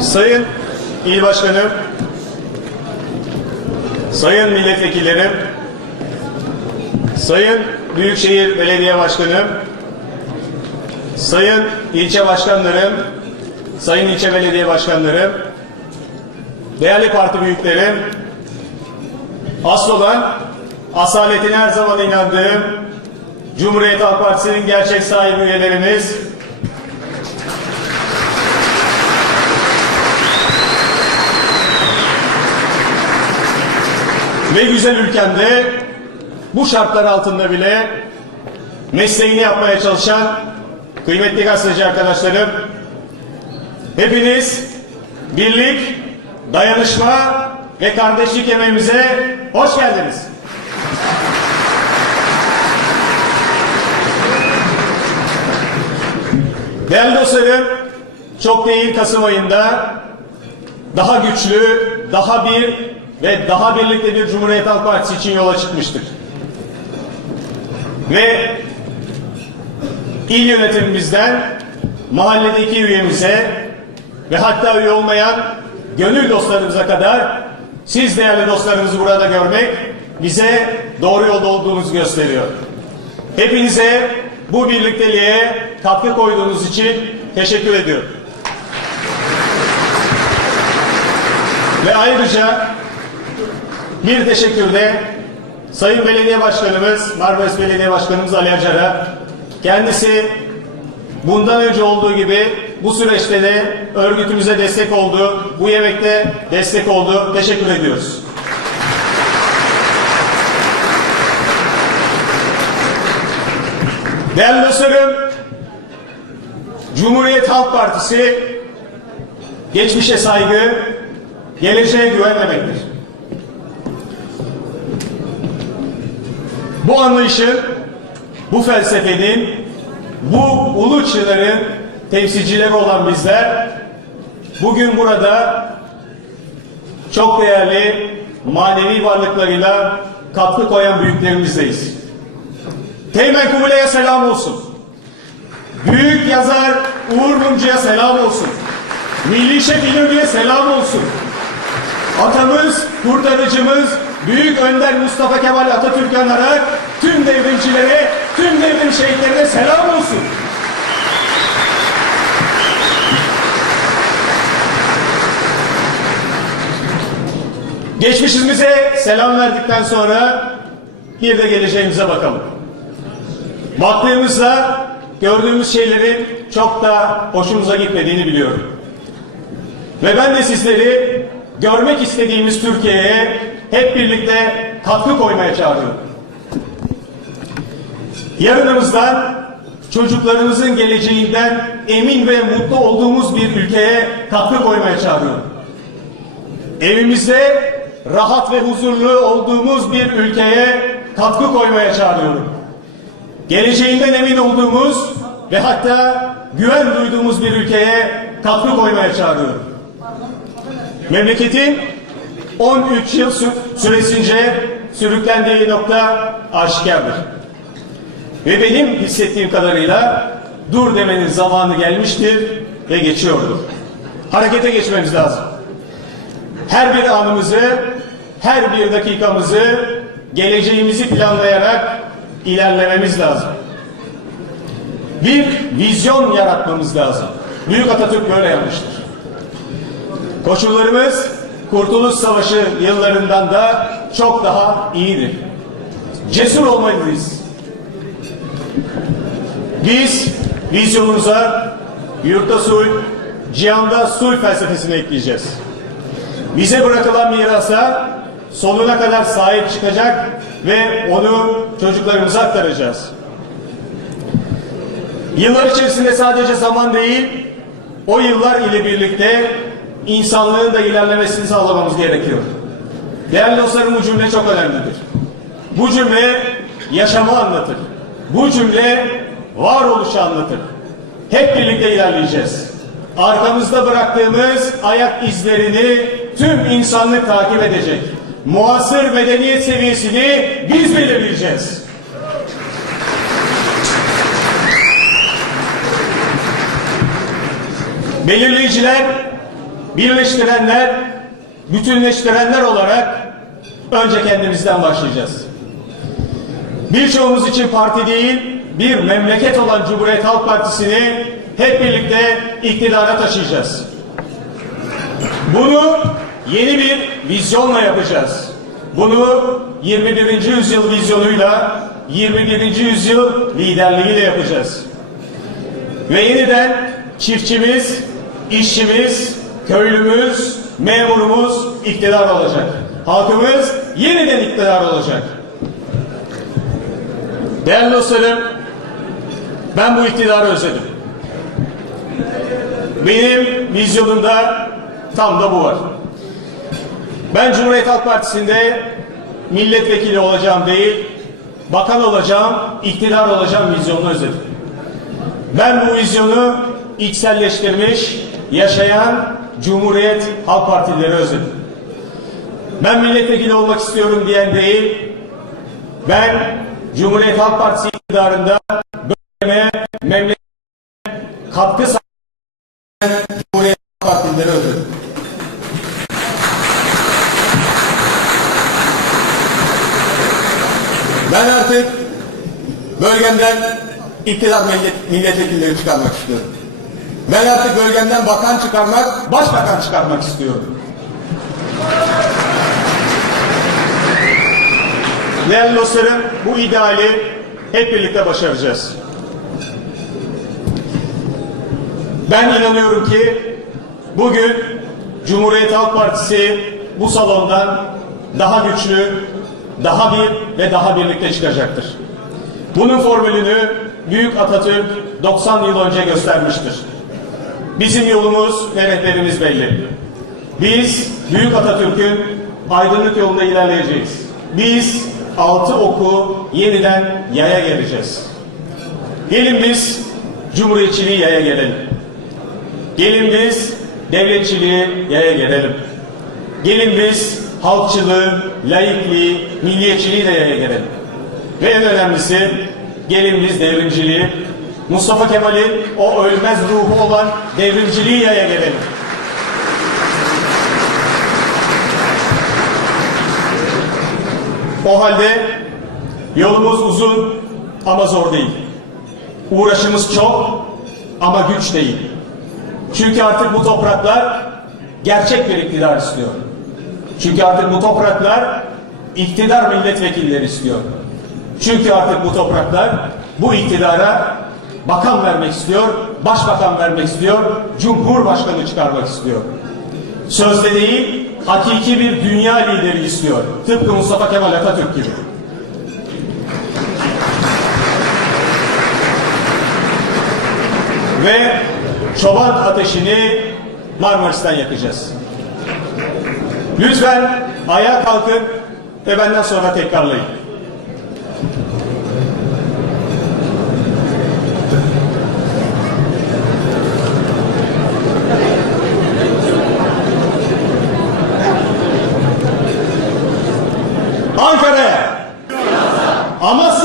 Sayın İl Başkanım, Sayın Milletvekillerim, Sayın Büyükşehir Belediye Başkanım, Sayın ilçe başkanlarım, Sayın ilçe belediye başkanlarım, değerli parti büyüklerim, asıl olan asaletine her zaman inandığım Cumhuriyet Halk Partisi'nin gerçek sahibi üyelerimiz, ve güzel ülkemde bu şartlar altında bile mesleğini yapmaya çalışan kıymetli gazeteci arkadaşlarım, hepiniz birlik, dayanışma ve kardeşlik yemeğimize hoş geldiniz. Değerli dostlarım, çok değil Kasım ayında daha güçlü, daha bir ve daha birlikte bir Cumhuriyet Halk Partisi için yola çıkmıştık. Ve il yönetimimizden mahalledeki üyemize ve hatta üye olmayan gönül dostlarımıza kadar siz değerli dostlarımızı burada görmek bize doğru yolda olduğumuzu gösteriyor. Hepinize bu birlikteliğe katkı koyduğunuz için teşekkür ediyorum. Ve ayrıca bir teşekkür de Sayın Belediye Başkanımız, Marmaris Belediye Başkanımız Ali Acar'a kendisi bundan önce olduğu gibi bu süreçte de örgütümüze destek oldu, bu yemekte destek oldu. Teşekkür ediyoruz. Değerli dostlarım, Cumhuriyet Halk Partisi geçmişe saygı, geleceğe güven demektir. Bu anlayışın, bu felsefenin, bu ulu çığların temsilcileri olan bizler bugün burada çok değerli manevi varlıklarıyla katkı koyan büyüklerimizdeyiz. Teğmen Kubilay'a selam olsun. Büyük yazar Uğur Mumcu'ya selam olsun. Milli İnönü'ye selam olsun. Atamız, kurtarıcımız, Büyük Önder Mustafa Kemal Atatürk'e anarak tüm devrimcilere, tüm devrim şehitlerine selam olsun. Geçmişimize selam verdikten sonra bir de geleceğimize bakalım. Baktığımızda gördüğümüz şeylerin çok da hoşumuza gitmediğini biliyorum. Ve ben de sizleri görmek istediğimiz Türkiye'ye hep birlikte katkı koymaya çağırıyorum. Yarınımızdan çocuklarımızın geleceğinden emin ve mutlu olduğumuz bir ülkeye katkı koymaya çağırıyorum. Evimizde rahat ve huzurlu olduğumuz bir ülkeye katkı koymaya çağırıyorum. Geleceğinden emin olduğumuz ve hatta güven duyduğumuz bir ülkeye katkı koymaya çağırıyorum. Memleketin 13 yıl sü- süresince sürüklendiği nokta aşikardır. Ve benim hissettiğim kadarıyla dur demenin zamanı gelmiştir ve geçiyordur. Harekete geçmemiz lazım. Her bir anımızı, her bir dakikamızı, geleceğimizi planlayarak ilerlememiz lazım. Bir vizyon yaratmamız lazım. Büyük Atatürk böyle yapmıştır. Koşullarımız Kurtuluş Savaşı yıllarından da çok daha iyidir. Cesur olmalıyız. Biz vizyonumuza yurtta sulh, cihanda sulh felsefesini ekleyeceğiz. Bize bırakılan mirasa sonuna kadar sahip çıkacak ve onu çocuklarımıza aktaracağız. Yıllar içerisinde sadece zaman değil, o yıllar ile birlikte insanlığın da ilerlemesini sağlamamız gerekiyor. Değerli dostlarım bu cümle çok önemlidir. Bu cümle yaşamı anlatır. Bu cümle varoluşu anlatır. Hep birlikte ilerleyeceğiz. Arkamızda bıraktığımız ayak izlerini tüm insanlık takip edecek. Muasır medeniyet seviyesini biz belirleyeceğiz. Belirleyiciler birleştirenler, bütünleştirenler olarak önce kendimizden başlayacağız. Birçoğumuz için parti değil, bir memleket olan Cumhuriyet Halk Partisi'ni hep birlikte iktidara taşıyacağız. Bunu yeni bir vizyonla yapacağız. Bunu 21. yüzyıl vizyonuyla, 21. yüzyıl liderliğiyle yapacağız. Ve yeniden çiftçimiz, işçimiz, köylümüz, memurumuz iktidar olacak. Halkımız yeniden iktidar olacak. Değerli dostlarım, ben bu iktidarı özledim. Benim vizyonumda tam da bu var. Ben Cumhuriyet Halk Partisi'nde milletvekili olacağım değil, bakan olacağım, iktidar olacağım vizyonunu özledim. Ben bu vizyonu içselleştirmiş, yaşayan Cumhuriyet Halk Partileri özledim. Ben milletvekili olmak istiyorum diyen değil, ben Cumhuriyet Halk Partisi iktidarında katkı Cumhuriyet Partileri özledim. Ben artık bölgemden iktidar millet, milletvekilleri çıkarmak istiyorum. Ben artık bölgemden bakan çıkarmak, başbakan çıkarmak istiyorum. Değerli dostlarım, bu ideali hep birlikte başaracağız. Ben inanıyorum ki bugün Cumhuriyet Halk Partisi bu salondan daha güçlü, daha bir ve daha birlikte çıkacaktır. Bunun formülünü Büyük Atatürk 90 yıl önce göstermiştir. Bizim yolumuz ve rehberimiz belli. Biz Büyük Atatürk'ün aydınlık yolunda ilerleyeceğiz. Biz altı oku yeniden yaya geleceğiz. Gelin biz Cumhuriyetçiliği yaya gelelim. Gelin biz devletçiliği yaya gelelim. Gelin biz halkçılığı, laikliği, milliyetçiliği de yaya gelelim. Ve en önemlisi gelin biz devrimciliği, Mustafa Kemal'in o ölmez ruhu olan devrimciliği yaya gelelim. O halde yolumuz uzun ama zor değil. Uğraşımız çok ama güç değil. Çünkü artık bu topraklar gerçek bir iktidar istiyor. Çünkü artık bu topraklar iktidar milletvekilleri istiyor. Çünkü artık bu topraklar bu iktidara bakan vermek istiyor, başbakan vermek istiyor, cumhurbaşkanı çıkarmak istiyor. Sözde değil, hakiki bir dünya lideri istiyor. Tıpkı Mustafa Kemal Atatürk gibi. Ve çoban ateşini Marmaris'ten yakacağız. Lütfen ayağa kalkın ve benden sonra tekrarlayın. Ankara'ya, Amasya'ya,